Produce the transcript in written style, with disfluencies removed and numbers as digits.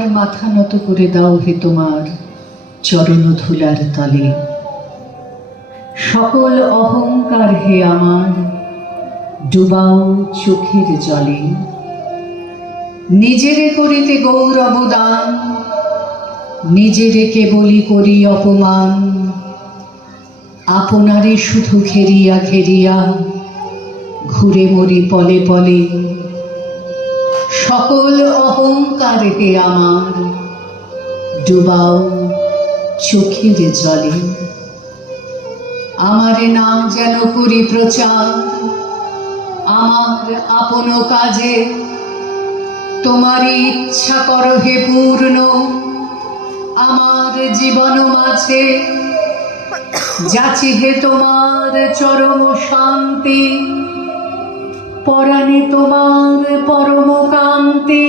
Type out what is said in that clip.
আমার মাথা নত করে দাও হে তোমার চরণ ধুলার তলে। সকল অহংকার হে আমার ডুবাও চোখের জলে। নিজেরে করিতে গৌরব দান, নিজেরে কেবলি করি অপমান। আপনারে শুধু ঘেরিয়া ঘেরিয়া ঘুরে মরি পলে পলে। সকল অহংকার হে আমার ডুবাও চোখের জলে। আমারে না যেন করি প্রচার আমার আপন কাজে, তোমারই ইচ্ছা করো হে পূর্ণ আমার জীবন মাঝে। যাচি হে তোমার চরম শান্তি, পরাণে তোমার পরম কান্তি।